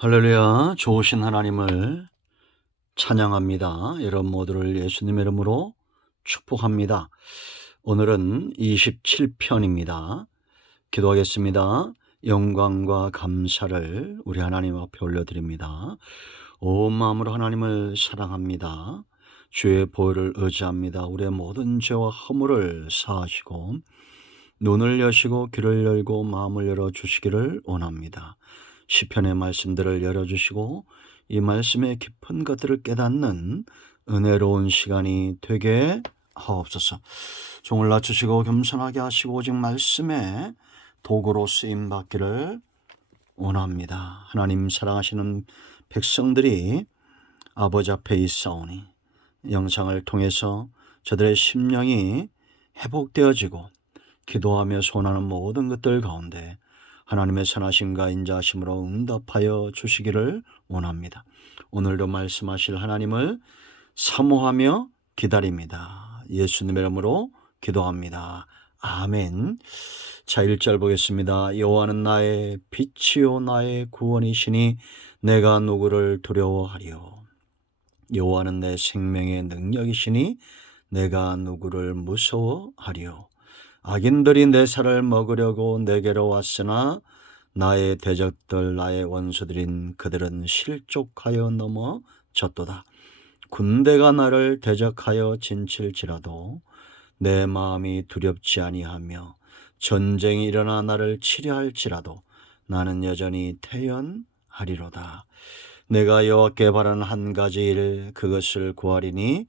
할렐루야, 좋으신 하나님을 찬양합니다. 여러분 모두를 예수님의 이름으로 축복합니다. 오늘은 27편입니다. 기도하겠습니다. 영광과 감사를 우리 하나님 앞에 올려드립니다. 온 마음으로 하나님을 사랑합니다. 주의 보혈을 의지합니다. 우리의 모든 죄와 허물을 사하시고 눈을 여시고 귀를 열고 마음을 열어주시기를 원합니다. 시편의 말씀들을 열어주시고 이 말씀의 깊은 것들을 깨닫는 은혜로운 시간이 되게 하옵소서. 종을 낮추시고 겸손하게 하시고 오직 말씀에 도구로 쓰임받기를 원합니다. 하나님 사랑하시는 백성들이 아버지 앞에 있사오니 영상을 통해서 저들의 심령이 회복되어지고 기도하며 소원하는 모든 것들 가운데 하나님의 선하심과 인자하심으로 응답하여 주시기를 원합니다. 오늘도 말씀하실 하나님을 사모하며 기다립니다. 예수님의 이름으로 기도합니다. 아멘. 자, 1절 보겠습니다. 여호와는 나의 빛이요 나의 구원이시니 내가 누구를 두려워하리요. 여호와는 내 생명의 능력이시니 내가 누구를 무서워하리요. 악인들이 내 살을 먹으려고 내게로 왔으나 나의 대적들 나의 원수들인 그들은 실족하여 넘어졌도다. 군대가 나를 대적하여 진칠지라도 내 마음이 두렵지 아니하며 전쟁이 일어나 나를 치려할지라도 나는 여전히 태연하리로다. 내가 여호와께 바라는 한 가지 일 그것을 구하리니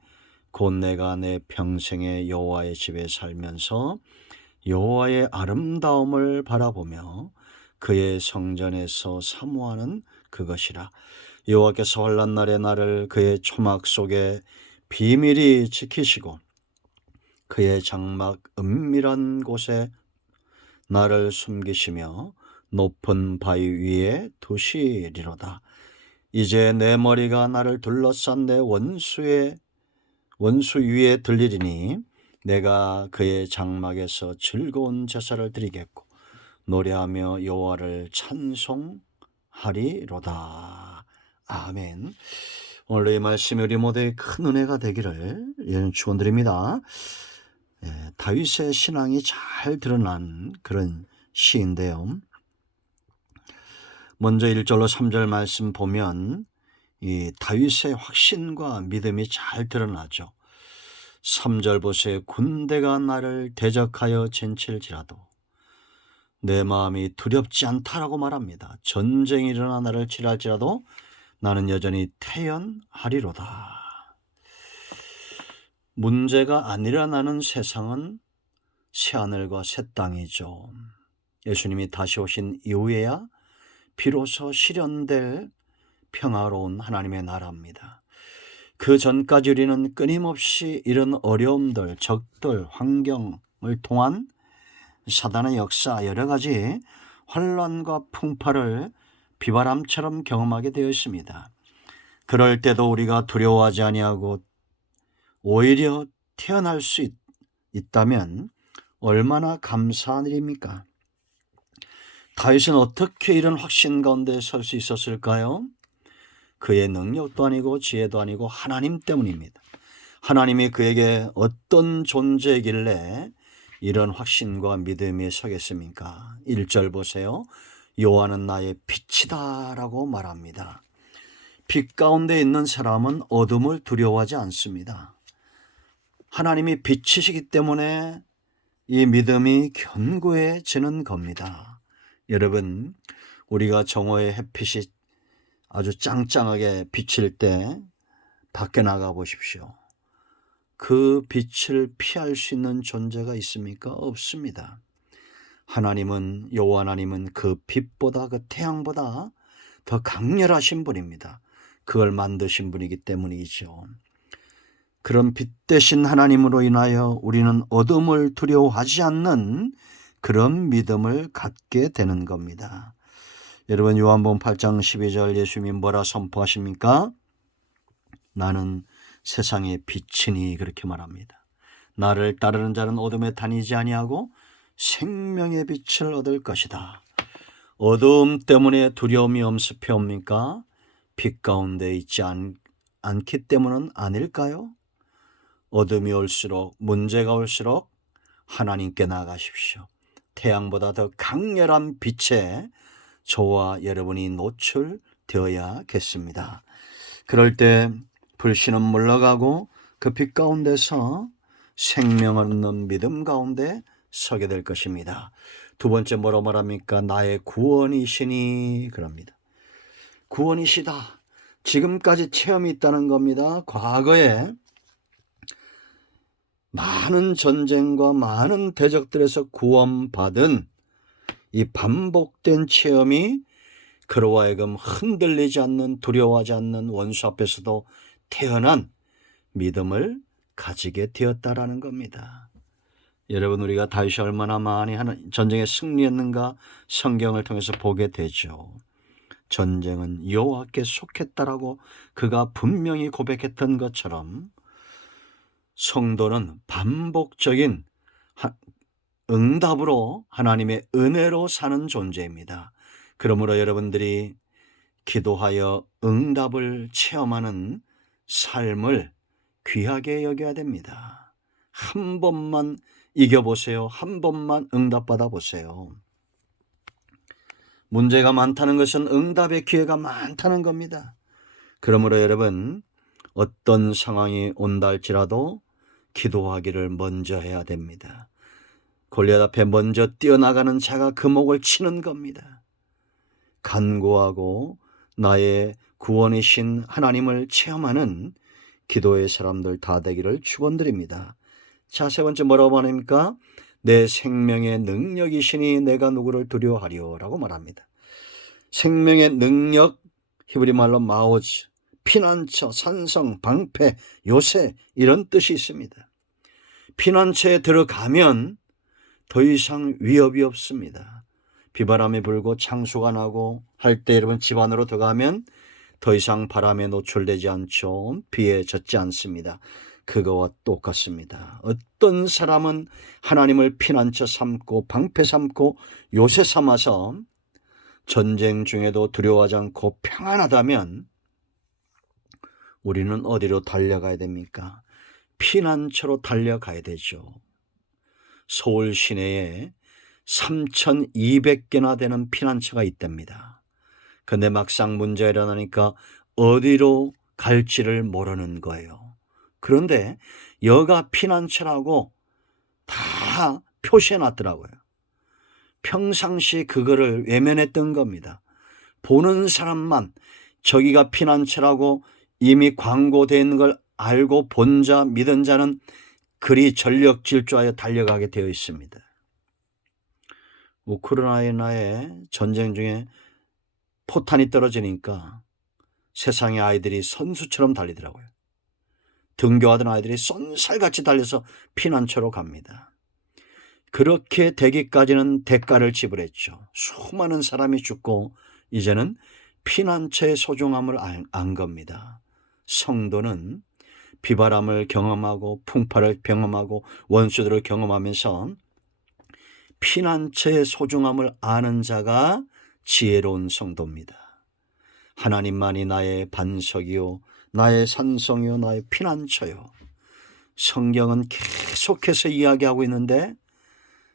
곧 내가 내 평생에 여호와의 집에 살면서 여호와의 아름다움을 바라보며 그의 성전에서 사모하는 그것이라. 여호와께서 환난 날에 나를 그의 초막 속에 비밀히 지키시고 그의 장막 은밀한 곳에 나를 숨기시며 높은 바위 위에 두시리로다. 이제 내 머리가 나를 둘러싼 내 원수 위에 들리리니 내가 그의 장막에서 즐거운 제사를 드리겠고 노래하며 여호와를 찬송하리로다. 아멘. 오늘 이 말씀이 우리 모두의 큰 은혜가 되기를 축원드립니다. 다윗의 신앙이 잘 드러난 그런 시인데요. 먼저 1절로 3절 말씀 보면 이 다윗의 확신과 믿음이 잘 드러나죠. 3절 보세요. 군대가 나를 대적하여 진칠지라도 내 마음이 두렵지 않다라고 말합니다. 전쟁이 일어나 나를 치랄지라도 나는 여전히 태연하리로다. 문제가 안 일어나는 세상은 새하늘과 새 땅이죠. 예수님이 다시 오신 이후에야 비로소 실현될 평화로운 하나님의 나라입니다. 그 전까지 우리는 끊임없이 이런 어려움들, 적들, 환경을 통한 사단의 역사, 여러 가지 환란과 풍파를 비바람처럼 경험하게 되어 있습니다. 그럴 때도 우리가 두려워하지 아니하고 오히려 태어날 수 있다면 얼마나 감사한 일입니까? 다윗은 어떻게 이런 확신 가운데 설 수 있었을까요? 그의 능력도 아니고 지혜도 아니고 하나님 때문입니다. 하나님이 그에게 어떤 존재이길래 이런 확신과 믿음이 서겠습니까? 1절 보세요. 여호와는 나의 빛이다 라고 말합니다. 빛 가운데 있는 사람은 어둠을 두려워하지 않습니다. 하나님이 빛이시기 때문에 이 믿음이 견고해지는 겁니다. 여러분, 우리가 정오의 햇빛이 아주 짱짱하게 비칠 때 밖에 나가 보십시오. 그 빛을 피할 수 있는 존재가 있습니까? 없습니다. 하나님은, 여호와 하나님은 그 빛보다, 그 태양보다 더 강렬하신 분입니다. 그걸 만드신 분이기 때문이죠. 그런 빛 대신 하나님으로 인하여 우리는 어둠을 두려워하지 않는 그런 믿음을 갖게 되는 겁니다. 여러분, 요한복음 8장 12절 예수님이 뭐라 선포하십니까? 나는 세상의 빛이니 그렇게 말합니다. 나를 따르는 자는 어둠에 다니지 아니하고 생명의 빛을 얻을 것이다. 어두움 때문에 두려움이 엄습해 옵니까? 빛 가운데 있지 않기 때문은 아닐까요? 어둠이 올수록, 문제가 올수록 하나님께 나가십시오. 태양보다 더 강렬한 빛에 저와 여러분이 노출되어야겠습니다. 그럴 때 불신은 물러가고 그 빛 가운데서 생명 얻는 믿음 가운데 서게 될 것입니다. 두 번째 뭐라고 말합니까? 나의 구원이시니 그럽니다. 구원이시다. 지금까지 체험이 있다는 겁니다. 과거에 많은 전쟁과 많은 대적들에서 구원받은 이 반복된 체험이 그로 하여금 흔들리지 않는, 두려워하지 않는 원수 앞에서도 태어난 믿음을 가지게 되었다라는 겁니다. 여러분, 우리가 다윗이 얼마나 많이 전쟁에 승리했는가 성경을 통해서 보게 되죠. 전쟁은 여호와께 속했다라고 그가 분명히 고백했던 것처럼 성도는 반복적인 응답으로 하나님의 은혜로 사는 존재입니다. 그러므로 여러분들이 기도하여 응답을 체험하는 삶을 귀하게 여겨야 됩니다. 한 번만 이겨보세요. 한 번만 응답받아 보세요. 문제가 많다는 것은 응답의 기회가 많다는 겁니다. 그러므로 여러분, 어떤 상황이 온다 할지라도 기도하기를 먼저 해야 됩니다. 골리앗 앞에 먼저 뛰어나가는 자가 금옥을 치는 겁니다. 간구하고 나의 구원이신 하나님을 체험하는 기도의 사람들 다 되기를 축원드립니다. 자, 세 번째 뭐라고 말합니까? 내 생명의 능력이시니 내가 누구를 두려워하리요 라고 말합니다. 생명의 능력, 히브리 말로 마오즈, 피난처, 산성, 방패, 요새 이런 뜻이 있습니다. 피난처에 들어가면 더 이상 위협이 없습니다. 비바람이 불고 창수가 나고 할 때 여러분 집 안으로 들어가면 더 이상 바람에 노출되지 않죠. 비에 젖지 않습니다. 그거와 똑같습니다. 어떤 사람은 하나님을 피난처 삼고 방패 삼고 요새 삼아서 전쟁 중에도 두려워하지 않고 평안하다면 우리는 어디로 달려가야 됩니까? 피난처로 달려가야 되죠. 서울 시내에 3,200개나 되는 피난처가 있답니다. 근데 막상 문제가 일어나니까 어디로 갈지를 모르는 거예요. 그런데 여가 피난처라고 다 표시해 놨더라고요. 평상시 그거를 외면했던 겁니다. 보는 사람만 저기가 피난처라고 이미 광고된 걸 알고 본 자, 믿은 자는 그리 전력 질주하여 달려가게 되어 있습니다. 우크라이나의 전쟁 중에 포탄이 떨어지니까 세상의 아이들이 선수처럼 달리더라고요. 등교하던 아이들이 쏜살같이 달려서 피난처로 갑니다. 그렇게 되기까지는 대가를 지불했죠. 수많은 사람이 죽고 이제는 피난처의 소중함을 안 겁니다. 성도는 비바람을 경험하고 풍파를 경험하고 원수들을 경험하면서 피난처의 소중함을 아는 자가 지혜로운 성도입니다. 하나님만이 나의 반석이요 나의 산성이요 나의 피난처요. 성경은 계속해서 이야기하고 있는데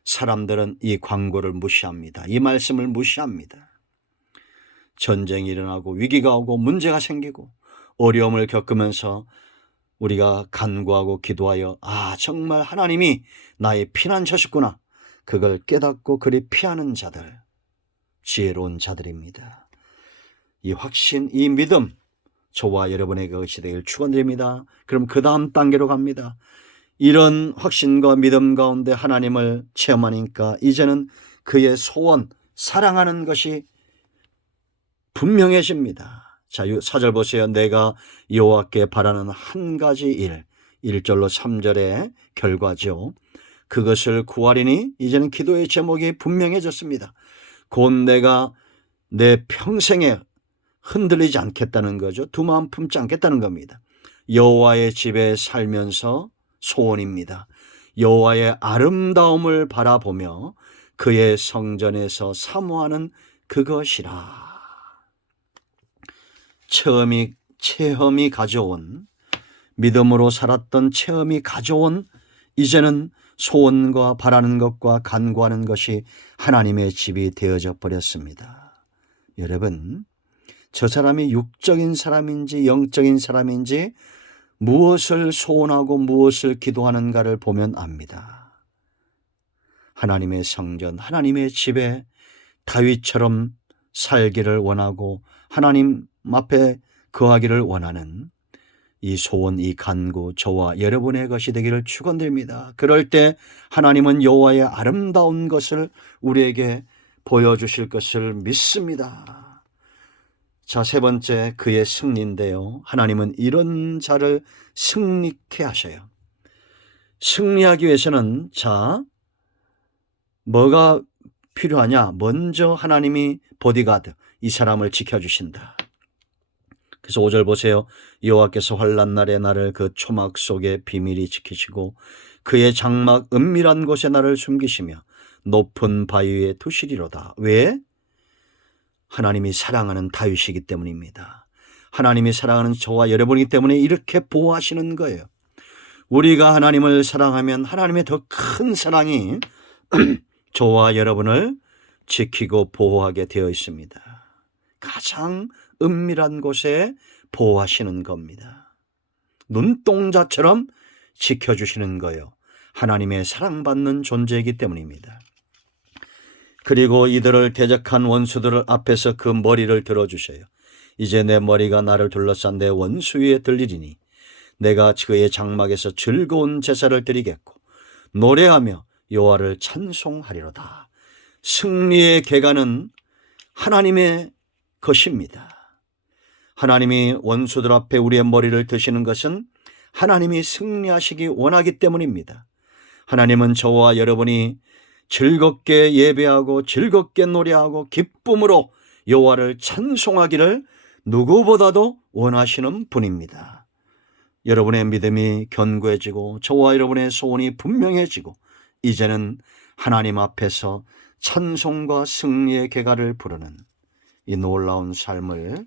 사람들은 이 광고를 무시합니다. 이 말씀을 무시합니다. 전쟁이 일어나고 위기가 오고 문제가 생기고 어려움을 겪으면서 우리가 간구하고 기도하여 정말 하나님이 나의 피난처시구나. 그걸 깨닫고 그리 피하는 자들, 지혜로운 자들입니다. 이 확신, 이 믿음 저와 여러분에게 것이 되길 축원드립니다. 그럼 그 다음 단계로 갑니다. 이런 확신과 믿음 가운데 하나님을 체험하니까 이제는 그의 소원, 사랑하는 것이 분명해집니다. 자, 4절 보세요. 내가 여호와께 바라는 한 가지 일, 1절로 3절의 결과죠. 그것을 구하리니 이제는 기도의 제목이 분명해졌습니다. 곧 내가 내 평생에 흔들리지 않겠다는 거죠. 두 마음 품지 않겠다는 겁니다. 여호와의 집에 살면서 소원입니다. 여호와의 아름다움을 바라보며 그의 성전에서 사모하는 그것이라. 체험이 가져온, 믿음으로 살았던 체험이 가져온 이제는 소원과 바라는 것과 간구하는 것이 하나님의 집이 되어져 버렸습니다. 여러분, 저 사람이 육적인 사람인지 영적인 사람인지 무엇을 소원하고 무엇을 기도하는가를 보면 압니다. 하나님의 성전, 하나님의 집에 다윗처럼 살기를 원하고 하나님 앞에 거하기를 원하는 이 소원, 이 간구, 저와 여러분의 것이 되기를 축원드립니다. 그럴 때 하나님은 여호와의 아름다운 것을 우리에게 보여주실 것을 믿습니다. 자, 세 번째, 그의 승리인데요. 하나님은 이런 자를 승리케 하셔요. 승리하기 위해서는 뭐가 필요하냐? 먼저 하나님이 보디가드, 이 사람을 지켜주신다. 그래서 5절 보세요. 여호와께서 환난 날에 나를 그 초막 속에 비밀히 지키시고 그의 장막 은밀한 곳에 나를 숨기시며 높은 바위 위에 두시리로다. 왜? 하나님이 사랑하는 다윗이기 때문입니다. 하나님이 사랑하는 저와 여러분이기 때문에 이렇게 보호하시는 거예요. 우리가 하나님을 사랑하면 하나님의 더 큰 사랑이 저와 여러분을 지키고 보호하게 되어 있습니다. 가장 은밀한 곳에 보호하시는 겁니다. 눈동자처럼 지켜주시는 거예요. 하나님의 사랑받는 존재이기 때문입니다. 그리고 이들을 대적한 원수들 앞에서 그 머리를 들어주셔요. 이제 내 머리가 나를 둘러싼 내 원수 위에 들리리니 내가 그의 장막에서 즐거운 제사를 드리겠고 노래하며 여호와를 찬송하리로다. 승리의 계가는 하나님의 것입니다. 하나님이 원수들 앞에 우리의 머리를 드시는 것은 하나님이 승리하시기 원하기 때문입니다. 하나님은 저와 여러분이 즐겁게 예배하고 즐겁게 노래하고 기쁨으로 여호와를 찬송하기를 누구보다도 원하시는 분입니다. 여러분의 믿음이 견고해지고 저와 여러분의 소원이 분명해지고 이제는 하나님 앞에서 찬송과 승리의 계가를 부르는 이 놀라운 삶을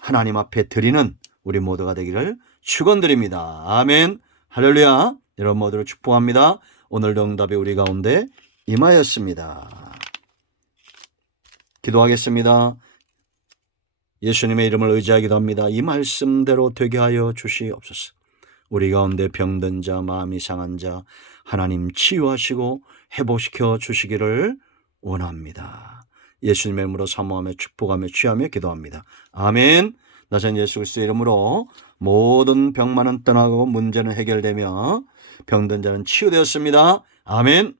하나님 앞에 드리는 우리 모두가 되기를 축원드립니다. 아멘. 할렐루야. 여러분 모두를 축복합니다. 오늘도 응답이 우리 가운데 임하였습니다. 기도하겠습니다. 예수님의 이름을 의지하기도 합니다. 이 말씀대로 되게 하여 주시옵소서. 우리 가운데 병든 자, 마음이 상한 자 하나님 치유하시고 회복시켜 주시기를 원합니다. 예수님의 이름으로 사모하며 축복하며 취하며 기도합니다. 아멘. 나전 예수 그리스도의 이름으로 모든 병만은 떠나고 문제는 해결되며 병든 자는 치유되었습니다. 아멘.